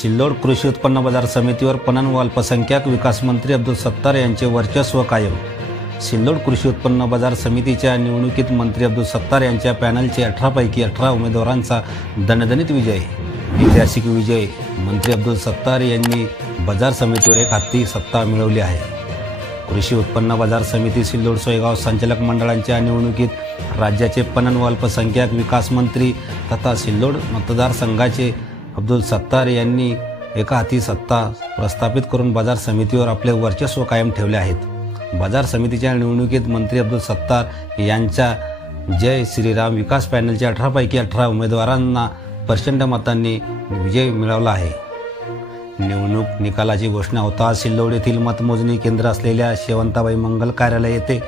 सिल्लोड कृषी उत्पन्न बाजार समितीवर पणन व अल्पसंख्याक विकास मंत्री अब्दुल सत्तार यांचे वर्चस्व कायम। सिल्लोड कृषी उत्पन्न बाजार समितीच्या निवडणुकीत मंत्री अब्दुल सत्तार यांच्या पॅनलचे 18 पैकी 18 उमेदवारांचा दणदणीत विजय, ऐतिहासिक विजय। मंत्री अब्दुल सत्तार यांनी बाजार समितीवर एक हाती सत्ता मिळवली आहे। कृषी उत्पन्न बाजार समिती सिल्लोड सोयगाव संचालक मंडळांच्या निवडणुकीत राज्याचे पणन व अल्पसंख्याक विकास मंत्री तथा सिल्लोड मतदारसंघाचे अब्दुल सत्तार यांनी एका हाती सत्ता प्रस्थापित करून बाजार समितीवर आपले वर्चस्व कायम ठेवले आहेत। बाजार समितीच्या निवडणुकीत मंत्री अब्दुल सत्तार यांच्या जय श्रीराम विकास पॅनलच्या 18 पैकी 18 उमेदवारांना प्रचंड मतांनी विजय मिळवला आहे। निवडणूक निकालाची घोषणा होता सिल्लोड येथील मतमोजणी केंद्र असलेल्या शेवंताबाई मंगल कार्यालय येथे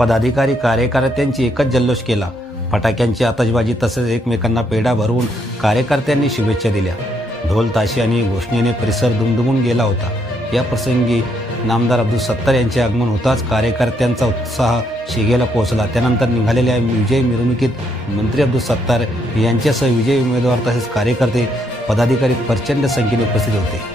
पदाधिकारी कार्यकर्त्यांची एकच जल्लोष केला। फटाक्यांची आतषबाजी तसेच एकमेकांना पेढा भरवून कार्यकर्त्यांनी शुभेच्छा दिल्या। ढोल ताशे आणि घोषणेने परिसर दुमदुमून गेला होता। या प्रसंगी नामदार अब्दुल सत्तार यांचे आगमन होताच कार्यकर्त्यांचा उत्साह शिगेला पोहोचला। त्यानंतर निघालेल्या विजय मिरवणुकीत मंत्री अब्दुल सत्तार यांच्यासह विजयी उमेदवार तसेच कार्यकर्ते पदाधिकारी प्रचंड संख्येने उपस्थित होते।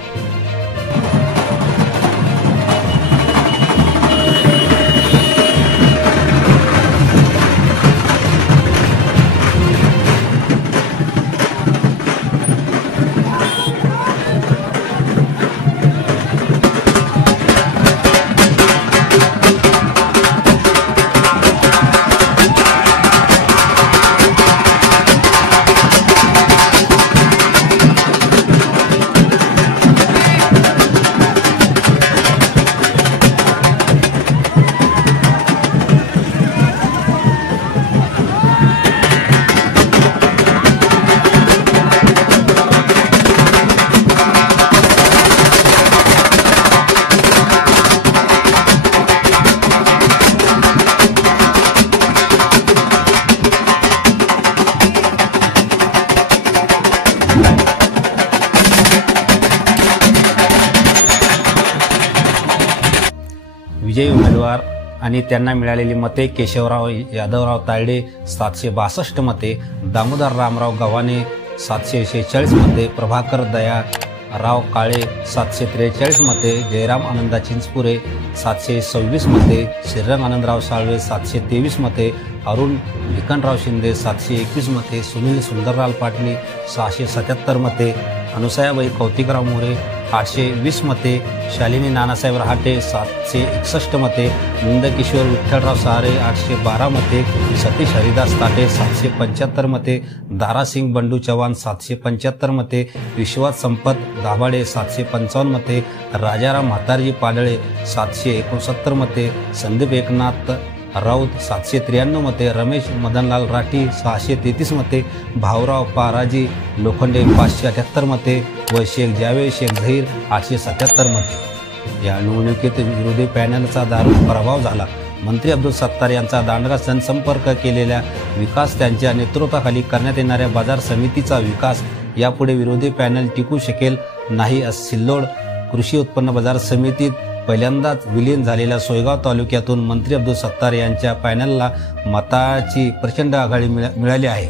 विजयी उमेदवार आणि त्यांना मिळालेली मते: केशवराव यादवराव तायडे 762 मते, दामोदर रामराव गव्हाणे 746 मते, प्रभाकर दयाराव काळे 743 मते, जयराम आनंदा चिंचपुरे 726 मते, श्रीरंग आनंदराव साळवे 723 मते, अरुण भिकनराव शिंदे 721 मते, सुनील सुंदरलाल पाटणी 677 मते, अनुसयाबाई कौतिकराव मोरे 820 मते, शालिनी नानासाहेब रहाटे 761 मते, नंदकिशोर विठ्ठलराव सहारे 812 मते, सतीश हरिदास ताटे 775 मते, दारासिंग बंडू चव्हाण 775 मते, विश्वास संपत दाभाडे 755 मते, राजाराम म्हातारजी पाडळे 769 मते, संदीप एकनाथ राऊत 793 मते, रमेश मदनलाल राठी 633 मते, भाऊराव पाराजी लोखंडे 578 मते व शेख जावेद शेख झहीर 877 मते। या निवडणुकीत विरोधी पॅनलचा दारुण पराभव झाला। मंत्री अब्दुल सत्तार यांचा दांडगा जनसंपर्क केलेला विकास, त्यांच्या नेतृत्वाखाली करण्यात येणाऱ्या बाजार समितीचा विकास यापुढे विरोधी पॅनल टिकू शकेल नाही। सिल्लोड कृषी उत्पन्न बाजार समितीत पहिल्यांदाच विलीन झालेल्या सोयगाव तालुक्यातून मंत्री अब्दुल सत्तार यांच्या पॅनलला मताची प्रचंड आघाडी मिळाली आहे।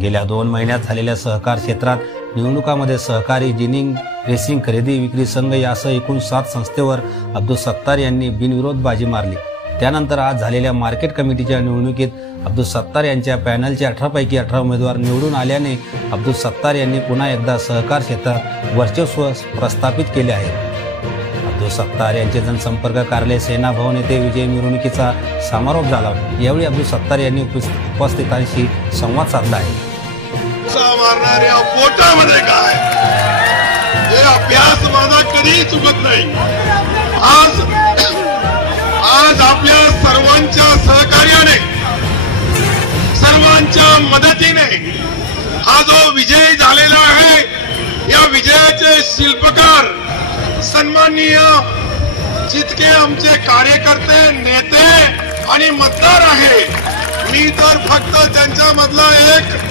गेल्या 2 महिन्यात झालेल्या सहकार क्षेत्रात निवडणुकांमध्ये सहकारी, जिनिंग, रेसिंग, खरेदी विक्री संघ यासह एकूण 7 संस्थेवर अब्दुल सत्तार यांनी बिनविरोध बाजी मारली। त्यानंतर आज झालेल्या मार्केट कमिटीच्या निवडणुकीत अब्दुल सत्तार यांच्या पॅनलचे 18 पैकी 18 उमेदवार निवडून आल्याने अब्दुल सत्तार यांनी पुन्हा एकदा सहकार क्षेत्रात वर्चस्व प्रस्थापित केले आहे। अब्दुल सत्तार यांचे जनसंपर्क कार्यालय सेना भवन येथे विजय मिरवणुकीचा समारोप झाला। यावेळी अब्दुल सत्तार यांनी उपस्थितांशी संवाद साधला आहे। मारणाऱ्या पोटामध्ये काय हे अभ्यास माझा कधी चुकत नाही। आज आपल्या सर्वांच्या सहकार्याने, सर्वांच्या मदतीने हा जो विजय झालेला आहे, या विजयाचे शिल्पकार सन्माननीय जितके आमचे कार्यकर्ते, नेते आणि मतदार आहे, मी तर फक्त त्यांच्यामधला एक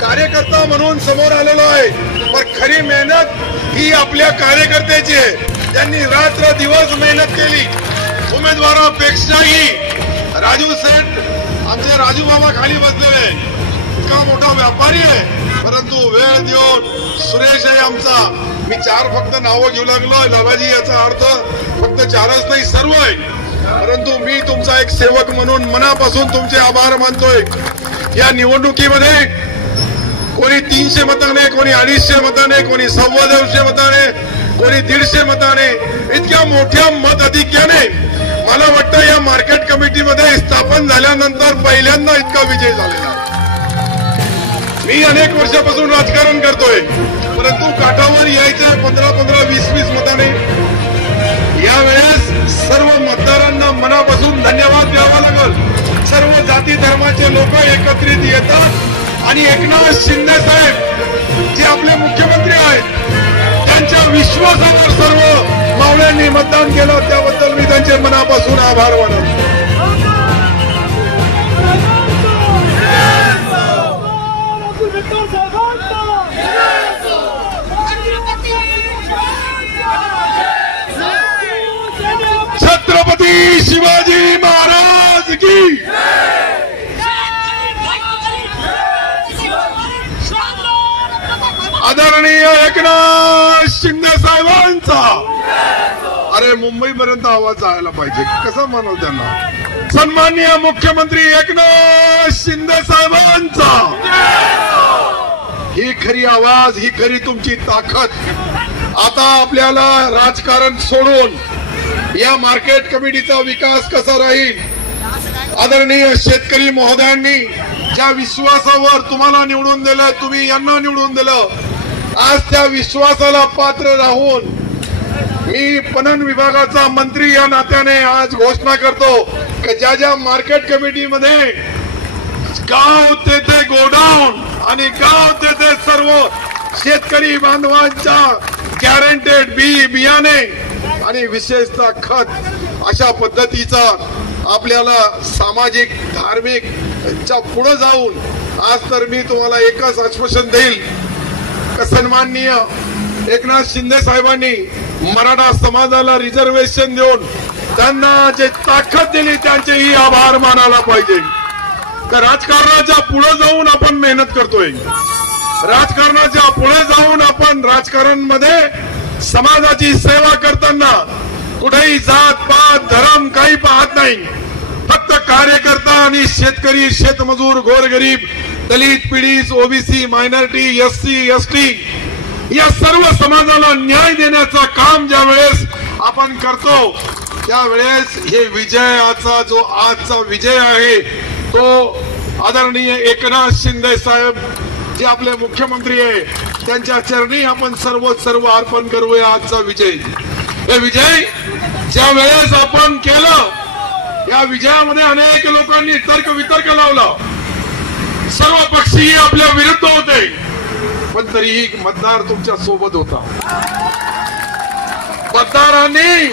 कार्यकर्ता म्हणून समोर आलेलो आहे। पण खरी मेहनत ही आपल्या कार्यकर्त्याची आहे। त्यांनी रात्र दिवस मेहनत केली। उमेदवारापेक्षाही राजू सेठ, आमचे राजू बाबा खाली बसलेले, इतका मोठा व्यापारी आहे, परंतु वेळ देऊन सुरेश आहे आमचा मी 4 फक्त नावं घेऊ लागलो लवाजी, याचा अर्थ फक्त 4च नाही सर्व आहे, परंतु मी तुमचा एक सेवक म्हणून मनापासून तुमचे आभार मानतोय। या निवडणुकीमध्ये कोणी 300 मताने, कोणी 250 मताने, कोणी 250 मताने, कोणी 150 मताने, इतक्या मोठ्या मताधिक्याने मला वाटतं या मार्केट कमिटीमध्ये स्थापन झाल्यानंतर पहिल्यांदा इतका विजय झालेला आहे। मी अनेक वर्षापासून राजकारण करतोय, परंतु काठावर यायचं 15-15, 20-20 मताने। यावेळेस सर्व मतदारांना मनापासून धन्यवाद द्यावा लागेल। सर्व जाती धर्माचे लोक एकत्रित येतात आणि एकनाथ शिंदे साहेब जे आपले मुख्यमंत्री आहेत त्यांच्या विश्वासावर सर्व मावळ्यांनी मतदान केलं, त्याबद्दल मी त्यांचे मनापासून आभार मानतो। छत्रपती शिवाजी महाराज की आदरणीय एकनाथ शिंदे साहेबांचा, अरे मुंबईपर्यंत आवाज जायला पाहिजे, कसं म्हणू त्यांना, सन्माननीय मुख्यमंत्री एकनाथ शिंदे साहेबांचा, ही खरी आवाज, ही खरी तुमची ताकद। आता आपल्याला राजकारण सोडून या मार्केट कमिटीचा विकास कसा राहील, आदरणीय शेतकरी महोदयांनी ज्या विश्वासावर तुम्हाला निवडून दिलं, तुम्ही यांना निवडून दिलं, आज त्या विश्वासाला पात्र राहून मी पणन विभागाचा मंत्री या नात्याने आज घोषणा करतो की ज्या ज्या मार्केट कमिटीमध्ये गाव तेथे गोडाऊन आणि गाव तेथे सर्व शेतकरी बांधवांच्या गॅरंटेड बियाणे आणि विशेषतः खत अशा पद्धतीचा आपल्याला सामाजिक धार्मिक च्या पुढे जाऊन आज तर मी तुम्हाला एकच आश्वासन देईल की सन्माननीय एकनाथ शिंदे साहेबांनी मराठा समाजाला रिझर्वेशन देऊन त्यांना जे ताकद दिली त्यांचेही आभार मानायला पाहिजे। तर राजकारणाच्या पुढे जाऊन आपण मेहनत करतोय, राजकारणाच्या पुढे जाऊन आपण राजकारणमध्ये समाजाची सेवा करताना कुठेही जात पात धर्म काही पाहत नाही, फक्त कार्यकर्ता आणि शेतकरी शेतमजूर गोरगरीब दलित पीडित ओबीसी मायनॉरिटी एससी एसटी या सर्व समाजाला न्याय देण्याचं काम ज्या वेळेस आपण करतो त्यावेळेस हे विजयाचा जो आजचा विजय आहे तो आदरणीय एकनाथ शिंदे साहेब जे आपले मुख्यमंत्री आहे त्यांच्या चरणी आपण सर्व अर्पण करूया। आजचा विजय, हे विजय ज्या वेळेस आपण केलं या विजयामध्ये अनेक लोकांनी तर्क वितर्क लावला, सर्व पक्षी आपल्या विरुद्ध होते, पण तरीही मतदार तुमच्या सोबत होता। मतदारांनी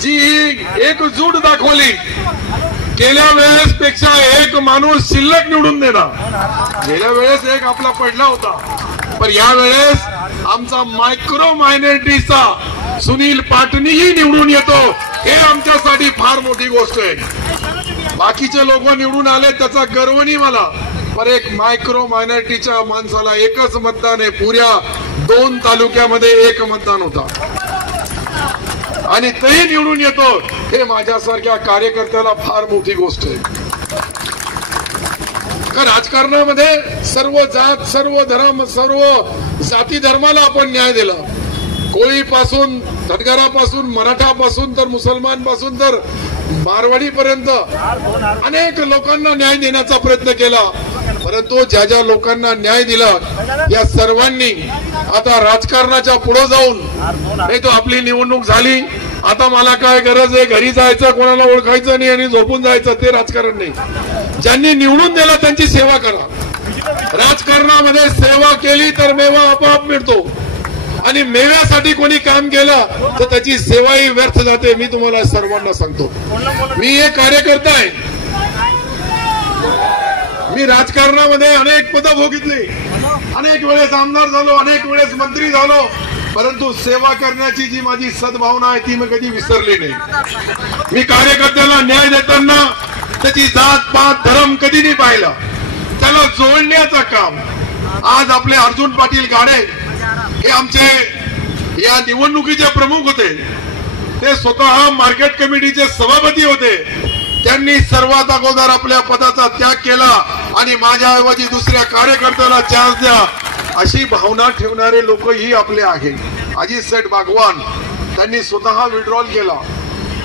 जी एकजूट दाखवली, गेल्या वेळेस पेक्षा एक माणूस शिल्लक निवडून देणार, गेल्या वेळेस एक आपला पडला होता, पण या वेळेस आमचा मायक्रो मायनॉरिटीचा सुनील पाटणीही निवडून येतो, हे आमच्यासाठी फार मोठी गोष्ट आहे। बाकीचे लोक निवडून आले त्याचा गर्व नाही मला, पण एक मायक्रो मायनॉरिटीच्या माणसाला एकच मतदान आहे, पुऱ्या 2 तालुक्यामध्ये एक मतदान होता आणि तेही निवडून येतो, हे माझ्यासारख्या कार्यकर्त्याला फार मोठी गोष्ट आहे। राजकारणामध्ये सर्व जात सर्व धर्म सर्व जाती धर्माला आपण न्याय दिला, कोळीपासून धनगरापासून मराठापासून तर मुसलमान तर मारवाडी पर्यंत अनेक लोकांना न्याय देण्याचा प्रयत्न केला, परंतु ज्या ज्या लोकांना न्याय दिला या सर्वांनी आता राजकारणाच्या पुढे जाऊन, नाही तो आपली निवडणूक झाली आता मला काय गरज आहे घरी जायचं कोणाला ओळखायचं नाही आणि झोपून जायचं, ते राजकारण नाही। ज्यांनी निवडून दिला त्यांची सेवा करा, राजकारणामध्ये सेवा केली तर मेवा आपोआप मिळतो आणि मेव्यासाठी कोणी काम केलं तर त्याची सेवाही व्यर्थ जाते। मी तुम्हाला सर्वांना सांगतो, मी एक कार्यकर्ता आहे, मी राजकारणामध्ये अनेक पदं भोगितली, अनेक वेळेस आमदार झालो, अनेक वेळेस मंत्री झालो, परंतु सेवा करण्याची जी माझी सद्भावना आहे ती मी कधी विसरली नाही। मी कार्यकर्त्याला न्याय देताना त्याची जात पात धर्म कधी नाही पाहिला, त्याला जोडण्याचं काम। आज आपले अर्जुन पाटील गाडे हे आमचे या निवडणुकीचे प्रमुख होते, ते स्वतः मार्केट कमिटीचे सभापती होते. त्यांनी सर्वात अगोदर आपल्या पदाचा त्याग केला आणि माझ्याऐवजी दुसऱ्या कार्यकर्त्याला चान्स द्या अशी भावना ठेवणारे लोकही आपले आहेत. अजित सेठ बागवान त्यांनी स्वतः विड्रॉल केला.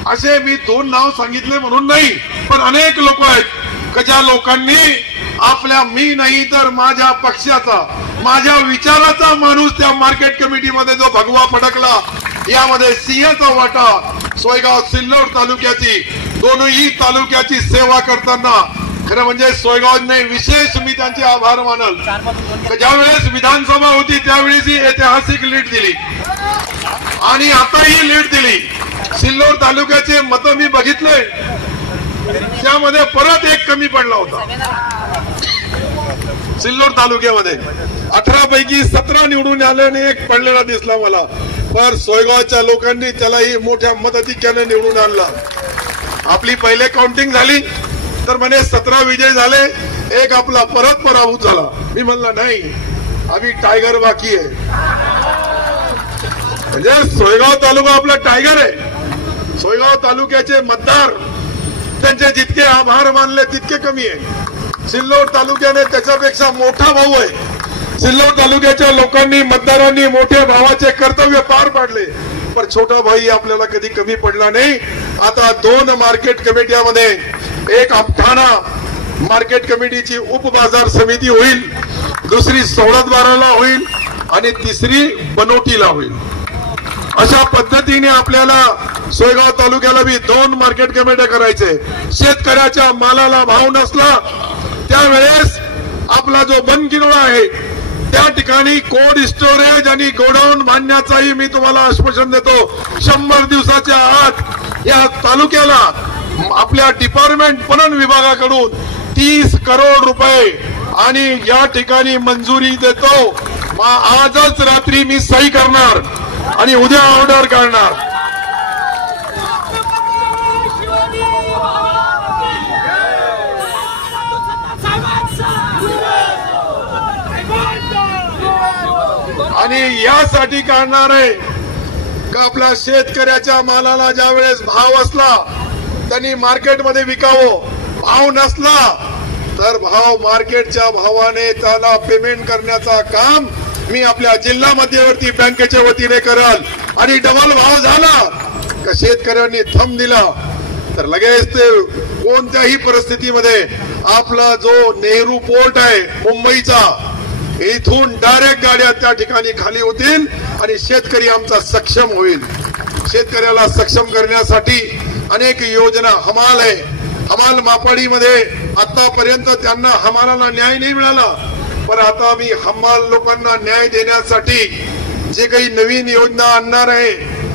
असे मी 2 नाव सांगितले म्हणून नाही, पण अनेक लोक आहेत की ज्या लोकांनी आपल्या मी नाही तर माझ्या पक्षाचा माझ्या विचाराचा माणूस त्या मार्केट कमिटीमध्ये जो भगवा फडकला, यामध्ये सिंहाचा वाटा. सोयगाव सिल्लोड तालुक्याची दोनही तालुक्याची सेवा करताना खरं म्हणजे सोयगावने विशेष मी त्यांचे आभार मानल. ज्यावेळेस विधानसभा होती त्यावेळेस ही ऐतिहासिक लीड दिली आणि आताही लीड दिली. सिल्लोड तालुक्याचे मत मी बघितले, त्यामध्ये परत एक कमी पडला होता. सिल्लोड तालुक्यामध्ये 18 पैकी 17 निवडून आल्याने एक पडलेला दिसला मला, पण सोयगावच्या लोकांनी त्यालाही मोठ्या मताधिक्याने निवडून आणला. आपली पहिले काउंटिंग झाली तर म्हणे 17 विजय झाले, एक आपला परत पराभूत झाला. मी म्हणला नाही, आम्ही टायगर बाकी आहे. म्हणजे सोयगाव तालुका आपला टायगर आहे. सोयगाव तालुक्याचे मतदार त्यांचे जितके आभार मानले तितके कमी आहे. सिल्लोड तालुक्याने त्याच्यापेक्षा मोठा भाऊ आहे. सिल्लोड तालुक्याच्या लोकांनी मतदारांनी मोठ्या भावाचे कर्तव्य पार पाडले, पण छोटा भाई आपल्याला कधी कमी पडला नाही. आता 2 मार्केट कमिट्यामध्ये एक अपठाणा मार्केट कमिटीची उपबाजार समिती होईल, दुसरी सवलतबाराला होईल आणि तिसरी बनोटीला होईल. अशा पद्धतीने आपल्याला सोयगाव तालुक्याला बी 2 मार्केट कमिट्या करायचे. शेतकऱ्याच्या मालाला भाव नसला त्यावेळेस आपला जो बनकिनोळा आहे त्या ठिकाणी कोल्ड स्टोरेज आणि गोडाऊन बांधण्याचाही मी तुम्हाला आश्वासन देतो. 100 दिवसाच्या आत या तालुक्याला आपल्या डिपार्टमेंट पणन विभागाकडून 30 करोड रुपये आणि या ठिकाणी मंजुरी देतो. आजच रात्री मी सही करणार आणि उद्या ऑर्डर करणार. आणि यासाठी काढणार आहे का आपल्या शेतकऱ्याच्या मालाला ज्या वेळेस भाव असला त्यांनी मार्केटमध्ये विकावं, भाव नसला तर भाव मार्केटच्या भावाने त्याला पेमेंट करण्याचा काम मी आपल्या जिल्हा मध्यवर्ती बँकेच्या वतीने कराल. आणि डबल भाव झाला का शेतकऱ्यांनी थंब दिला तर लगेच ते कोणत्याही परिस्थितीमध्ये आपला जो नेहरू पोर्ट आहे मुंबईचा, इथून डायरेक्ट गाड्या त्या ठिकाणी खाली होतील आणि शेतकरी आमचा सक्षम होईल. शेतकऱ्याला सक्षम करण्यासाठी अनेक योजना हमाल आहे. हमाल मापाडीमध्ये आतापर्यंत त्यांना हमालाला न्याय नाही मिळाला, पण आता मी हमाल लोकांना न्याय देण्यासाठी जे काही नवीन योजना आणणार आहे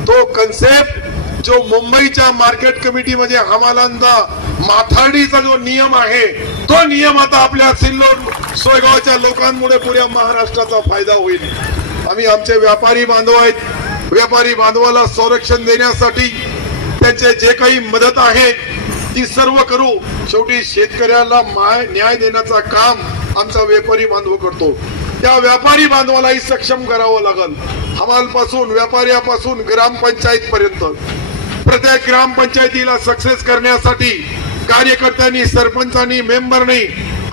तो कन्सेप्ट जो मुंबईच्या मार्केट कमिटीमध्ये हमालांचा माथाडीचा जो नियम आहे तो नियम आता आपल्या सिल्लोड सोयगावच्या लोकांमुळे पुऱ्या महाराष्ट्राचा फायदा होईल. आम्ही आमचे व्यापारी बांधव आहेत, व्यापारी बांधवाला संरक्षण देण्यासाठी त्यांचे जे काही मदत आहे ती सर्व करू. शेवटी शेतकऱ्याला न्याय देण्याचा काम आमचा व्यापारी बांधव करतो. त्या व्यापारी बांधवालाही सक्षम करावं लागल. हमालपासून व्यापाऱ्यापासून ग्रामपंचायत पर्यंत प्रत्येक ग्रामपंचायतीला सक्सेस करण्यासाठी कार्यकर्त्यांनी, सरपंचांनी, मेंबरनी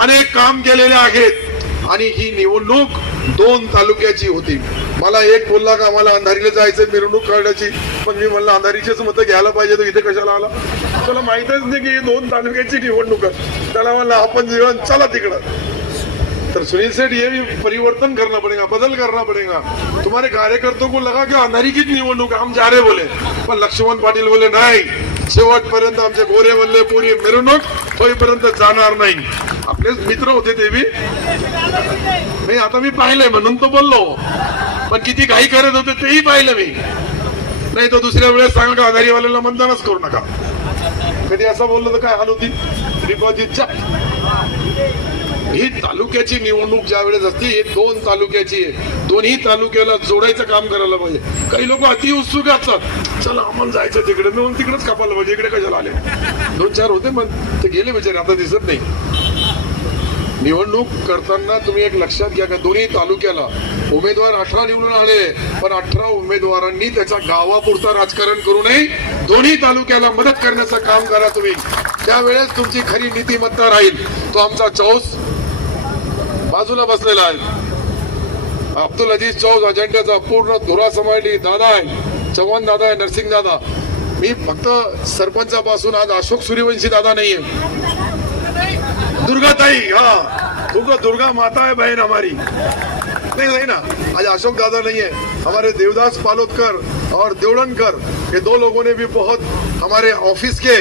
अनेक काम केलेले आहेत. आणि ही निवडणूक 2 तालुक्याची होती. मला एक बोलला का आम्हाला अंधारीला जायचं मिरवणूक काढण्याची, पण मी म्हणलं अंधारीचेच मतं घ्यायला पाहिजे, तर इथे कशाला आला? तुला माहितच नाही की 2 तालुक्याची निवडणूक आहे. त्याला म्हणलं आपण जीवन चला तिकडं. तर सुनील सेठ ये भी परिवर्तन करना पड़ेगा, बदल करना पड़ेगा. तुम्हारे कार्यकर्त्यों को लगा कि अंधारी की निवडणूक हम जा रहे बोले, पण लक्ष्मण पाटील बोले नाही, शेवटपर्यंत आमचे गोरे बोलले पुरी मिरवणूक होईपर्यंत जाणार नाही. आपलेच मित्र होते ते बी नाही. आता मी पाहिलंय म्हणून तो बोललो, पण किती काही करत होते तेही पाहिलं मी. नाही तो दुसऱ्या वेळेस सांगा का अंधारीवाल्याला मतदानच करू नका. कधी असं बोललो तर काय हाल होती डिपॉझिटच्या. ही तालुक्याची निवडणूक ज्या वेळेस असते ही 2 तालुक्याची आहे. दोन्ही तालुक्याला जोडायचं काम करायला पाहिजे. काही लोक अति उत्सुक असतात, चला आम्हाला जायचं तिकडे, मी तिकडेच कापायला पाहिजे, इकडे कशाला आले. 2-4 होते मग ते गेले बिचारे, आता दिसत नाही. निवडणूक करताना तुम्ही एक लक्षात घ्या का दोन्ही तालुक्याला उमेदवार 18 निवडून आले, पण 18 उमेदवारांनी त्याच्या गावापुरता राजकारण करू नये, दोन्ही तालुक्याला मदत करण्याचं काम करा तुम्ही. त्यावेळेस तुमची खरी नीतिमत्ता राहील. तो आमचा चौस बाजूला बसलेला आहे, अब्दुल अजीज चौस अजेंड्याचा पूर्ण धुरा सांभाळली दादा आहे, चव्हाण दादा आहे, नरसिंग दादा. मी फक्त सरपंचापासून आज अशोक सूर्यवंशी दादा नाहीये, दुर्गा ताई, हाँ तुमको दुर्गा माता है बहन हमारी, नहीं ना. आज अशोक दादा नहीं है, हमारे देवदास पालोदकर और देवड़नकर, ये दो लोगों ने भी बहुत हमारे ऑफिस के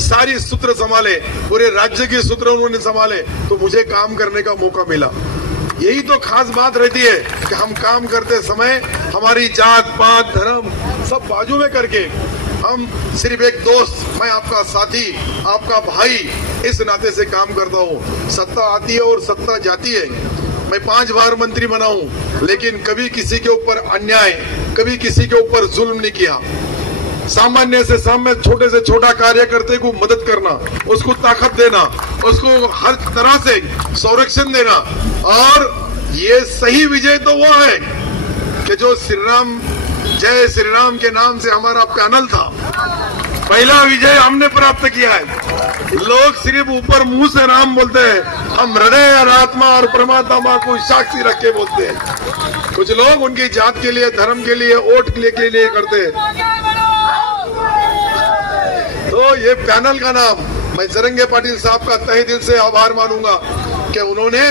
सारी सूत्र संभाले, पूरे राज्य के सूत्र उन्होंने संभाले, तो मुझे काम करने का मौका मिला. यही तो खास बात रहती है कि हम काम करते समय हमारी जात पात धर्म सब बाजू में करके हम सिर्फ एक दोस्त, मैं आपका साथी, आपका भाई, इस नाते से काम करता हूँ. सत्ता आती है और सत्ता जाती है. मैं 5 बार मंत्री बना हूँ, लेकिन कभी किसी के ऊपर अन्याय, कभी किसी के ऊपर जुल्म नहीं किया. सामान्य से सामान्य, छोटे से छोटा कार्यकर्ते को मदद करना, उसको ताकत देना, उसको हर तरह से संरक्षण देना. और ये सही विजय तो वो है कि जो श्री राम, जय श्री राम के नाम से हमारा पैनल था, पहला विजय हमने प्राप्त किया है. लोग सिर्फ ऊपर मुंह से राम बोलते हैं, हम हृदय और आत्मा और परमात्मा को साक्षी रख के बोलते हैं. कुछ लोग उनकी जात के लिए, धर्म के लिए, वोट के लिए करते हैं. तो ये पैनल का नाम, मैं जरंगे पाटिल साहब का तहे दिल से आभार मानूंगा कि उन्होंने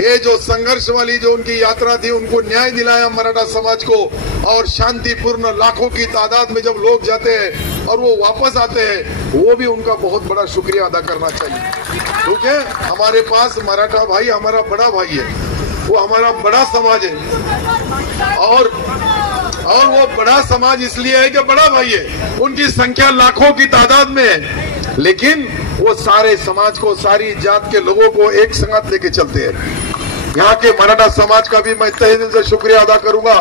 ये जो संघर्ष वाली जो उनकी यात्रा थी, उनको न्याय दिलाया मराठा समाज को. और शांतिपूर्ण लाखों की तादाद में जब लोग जाते हैं और वो वापस आते हैं, वो भी उनका बहुत बड़ा शुक्रिया अदा करना चाहिए. क्योंकि हमारे पास मराठा भाई हमारा बड़ा भाई है, वो हमारा बड़ा समाज है. और वो बड़ा समाज इसलिए है कि बड़ा भाई है, उनकी संख्या लाखों की तादाद में है, लेकिन वो सारे समाज को, सारी जात के लोगों को एक संगत लेके चलते हैं. यहाँ के मराठा समाज का भी मैं तहे दिल से शुक्रिया अदा करूंगा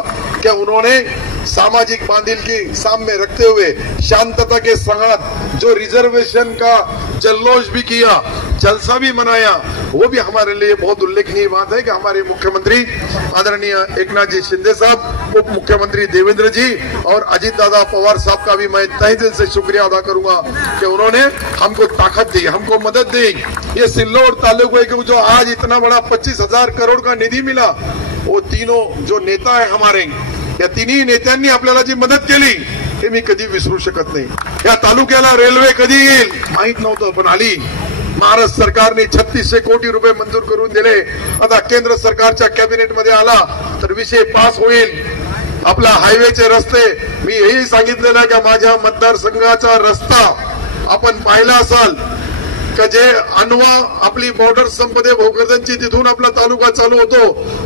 कि उन्होंने सामाजिक बांधिल की सामने रखते हुए शांतता के साथ जो रिजर्वेशन का जल्लोष भी किया, जलसा भी मनाया, वो भी हमारे लिए बहुत उल्लेखनीय बात है कि हमारे मुख्यमंत्री आदरणीय एकनाथ जी शिंदे साहब, उप मुख्यमंत्री देवेंद्र जी और अजीत दादा पवार साहब का भी मैं तहे दिल से शुक्रिया अदा करूंगा कि उन्होंने हमको ताकत दी, हमको मदद दी. ये सिल्लोड तालुके को जो आज इतना बड़ा 25,000 करोड़ का निधी मिला, वो तीनों जो नेता है हमारे, या तिन्ही नेत्यांनी आपल्याला जी मदत केली हे मी कधी विसरू शकत नाही. या तालुक्याला रेल्वे कधी येईल माहित नव्हतं, पण आली. महाराष्ट्र सरकारने 3600 कोटी रुपये मंजूर करून दिले. आता केंद्र सरकारच्या कॅबिनेट मध्ये आला तर विषय पास होईल. आपला हायवेचे रस्ते, मी हेही सांगितलेलं आहे की माझ्या मतदारसंघाचा रस्ता आपण पाहिला असाल का, जे अनवा आपली बॉर्डर संपदे भोकरदनची तिथून आपला तालुका चालू होतो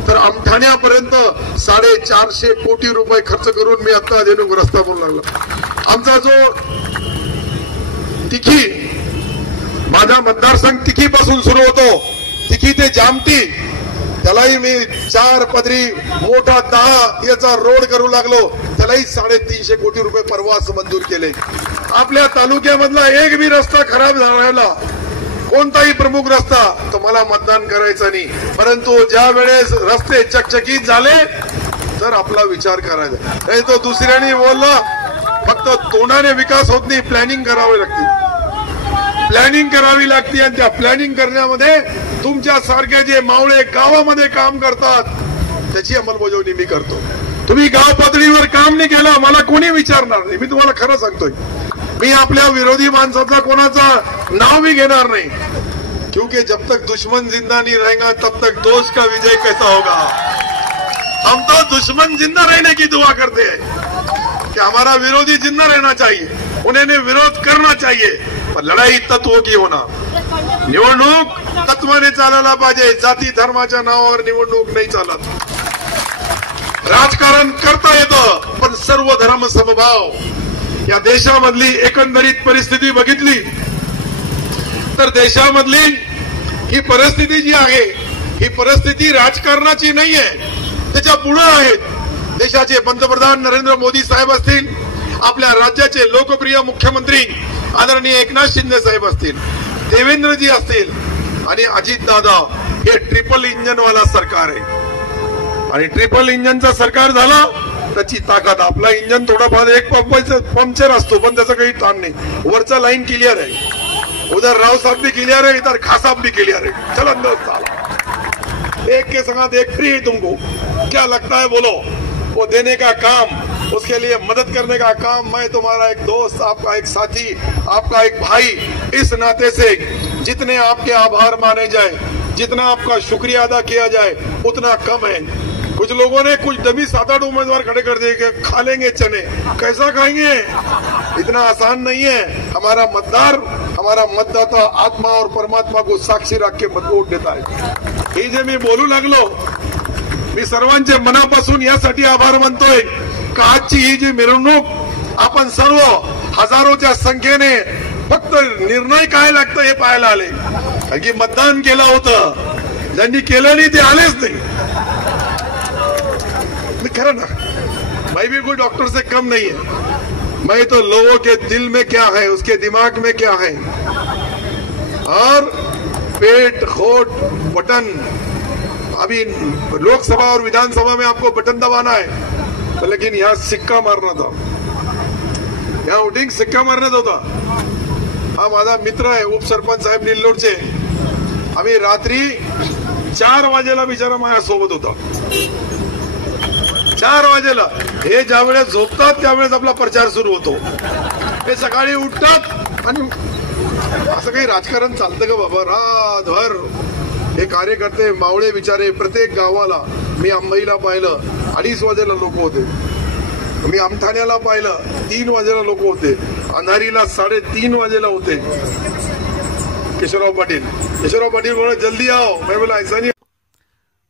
तर आमठाण्यापर्यंत 450 कोटी रुपये खर्च करून मी आता देणूक रस्ता बनवू लागला. आमचा जो तिखी, माझा मतदारसंघ तिखी पासून सुरू होतो, तिखी ते जामठी, त्यालाही मी 4 पदरी मोठा 10 याचा रोड करू लागलो, त्यालाही 350 कोटी रुपये परवाच मंजूर केले. आपल्या तालुक्यामधला एक बी रस्ता खराब झाला, कोणताही प्रमुख रस्ता, तर मला मतदान करायचं नाही. परंतु ज्या वेळेस रस्ते चकचकीत झाले तर आपला विचार करायचा. नाही तो दुसऱ्याने बोलला, फक्त तोंडाने विकास होत नाही, प्लॅनिंग करावी लागते. प्लॅनिंग करावी लागते आणि त्या प्लॅनिंग करण्यामध्ये तुमच्या सारखे जे मावळे गावामध्ये काम करतात त्याची अंमलबजावणी मी करतो. तुम्ही गाव पातळीवर काम नाही केलं, मला कोणी विचारणार नाही. मी तुम्हाला खरं सांगतोय, मी आपल्या विरोधी माणसाचा कोणाचा नाव भी घेणार नाही. क्योंकि जब तक दुश्मन जिंदा नहीं रहेगा तब तक दोस्त का विजय कैसा होगा. हम तो दुश्मन जिंदा रहने की दुआ करते हैं कि हमारा विरोधी जिंदा रहना चाहिए, उन्हें विरोध करना चाहिए, पर लढाई तत्वों की होणार. निवडणूक तत्वाने चालायला पाहिजे, जाती धर्माच्या नावावर निवडणूक नाही चालत. राजकारण करता येतं, पण सर्व धर्म समभाव. या देशामधली एकंदरीत परिस्थिती बघितली तर देशामधली ही परिस्थिती जी आहे, ही परिस्थिती राजकारणाची नाहीये, त्याच्या पुढे आहेत. देशाचे पंतप्रधान नरेंद्र मोदी साहेब असतील, आपल्या राज्याचे लोकप्रिय मुख्यमंत्री आदरणीय एकनाथ शिंदे साहेब असतील, देवेंद्रजी असतील, आणि अजितदादा हे ट्रिपल इंजन वाला सरकार आहे. आणि ट्रिपल इंजनचं सरकार झालं त्याची ताकद. आपला इंजन थोडाफार एक पंक्चर असतो पण त्याचं काही ताण नाही. वरचा लाईन क्लिअर आहे, उधर राव साहब भी क्लियर है, इधर खा साहब भी क्लियर है. चलो अंदर साला एक के साथ एक फ्री है. तुमको क्या लगता है बोलो? वो देने का काम, उसके लिए मदद करने का काम. मैं तुम्हारा एक दोस्त, आपका एक साथी, आपका एक भाई. इस नाते से जितने आपके आभार माने जाए, जितना आपका शुक्रिया अदा किया जाए उतना कम है. कुछ लोगों ने कुछ डमी 7-8 उम्मीदवार खड़े कर दिए कि खा लेंगे चने. कैसा खाएंगे? इतना आसान नहीं है. हमारा मतदार, हमारा मतदाता आत्मा और परमात्मा को साक्षी रख के मत वोट देता है. हे जे मी बोलू लागलो, मी सर्वांचे मनापासून यासाठी आभार मानतोय का आजची ही जी मिरवणूक आपण सर्व हजारोच्या संख्येने फक्त निर्णय काय लागतं हे पाहायला आले. कारण की मतदान केलं होतं, ज्यांनी केलं नाही ते आलेच नाही. खरं ना, मैं भी कोई डॉक्टर से कम नहीं है. मैं तो लोगों के दिल में क्या है, उसके दिमाग में क्या है, और पेट खोट बटन. अभी लोकसभा और विधानसभा में आपको बटन दबाना है तो लेकिन यहाँ सिक्का मारना था, यहाँ वोटिंग सिक्का मारण्यात होता. हा माझा मित्र आहे उपसरपंच साहेब निल्लोडचे. आम्ही रात्री 4 वाजेला बिचारा माझ्या सोबत होता. 4 वाजेला. हे ज्यावेळेस झोपतात त्यावेळेस आपला प्रचार सुरू होतो. हे सकाळी उठतात आणि असं काही राजकारण चालतं का बाबा? रातभर हे कार्यकर्ते मावळे बिचारे प्रत्येक गावाला. मी अंबईला पाहिलं 2:30 वाजेला लोक होते. मी आमठाण्याला पाहिलं 3 वाजेला लोक होते. अंधारीला 3:30 वाजेला होते. केशवराव पाटील बोला जल्दी आओ. मैं बोला ऐसा नहीं.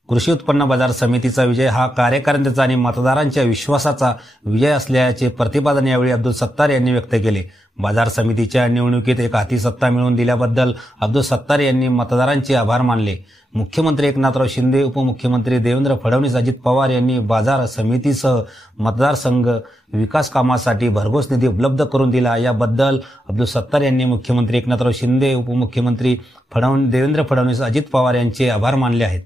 कृषी उत्पन्न बाजार समितीचा विजय हा कार्यकर्त्यांचा आणि मतदारांच्या विश्वासाचा विजय असल्याचे प्रतिपादन यावेळी अब्दुल सत्तार यांनी व्यक्त केले. बाजार समितीच्या निवडणुकीत एक हाती सत्ता मिळवून दिल्याबद्दल अब्दुल सत्तार यांनी मतदारांचे आभार मानले. मुख्यमंत्री एकनाथराव शिंदे, उपमुख्यमंत्री देवेंद्र फडणवीस, अजित पवार यांनी बाजार समितीसह मतदारसंघ विकास कामासाठी भरघोस निधी उपलब्ध करून दिला. याबद्दल अब्दुल सत्तार यांनी मुख्यमंत्री एकनाथराव शिंदे, उपमुख्यमंत्री देवेंद्र फडणवीस, अजित पवार यांचे आभार मानले आहेत.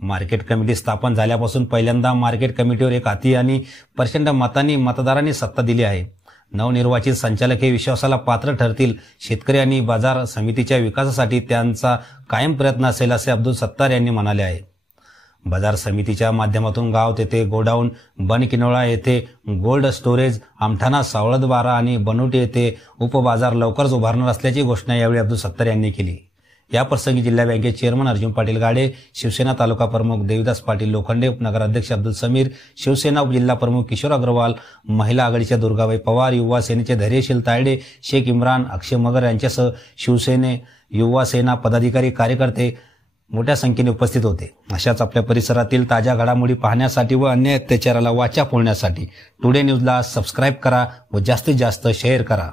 मार्केट कमिटी स्थापन झाल्यापासून पहिल्यांदा मार्केट कमिटीवर एक हाती आणि प्रचंड मतांनी मतदारांनी सत्ता दिली आहे. नवनिर्वाचित संचालक हे विश्वासाला पात्र ठरतील. शेतकरी आणि बाजार समितीच्या विकासासाठी त्यांचा कायम प्रयत्न असेल असे अब्दुल सत्तार यांनी म्हणाले आहे. बाजार समितीच्या माध्यमातून गाव तेथे गोडाऊन, बनकिनोळा येथे गोल्ड स्टोरेज, आमठाणा, सावळदबारा आणि बनोटी येथे उपबाजार लवकरच उभारणार असल्याची घोषणा यावेळी अब्दुल सत्तार यांनी केली. या प्रसंगी जिल्हा बँकेचे चेअरमन अर्जुन पाटील गाडे, शिवसेना तालुका प्रमुख देविदास पाटील लोखंडे, उपनगराध्यक्ष अब्दुल समीर, शिवसेना उपजिल्हा प्रमुख किशोर अग्रवाल, महिला आघाडीच्या दुर्गाबाई पवार, युवा सेनेचे धैर्यशील तायडे, शेख इम्रान, अक्षय मगर यांच्यासह शिवसेने, युवा सेना पदाधिकारी, कार्यकर्ते मोठ्या संख्येने उपस्थित होते. अशाच आपल्या परिसरातील ताज्या घडामोडी पाहण्यासाठी व अन्य अत्याचाराला वाचा फोडण्यासाठी टुडे न्यूजला सबस्क्राईब करा व जास्तीत जास्त शेअर करा.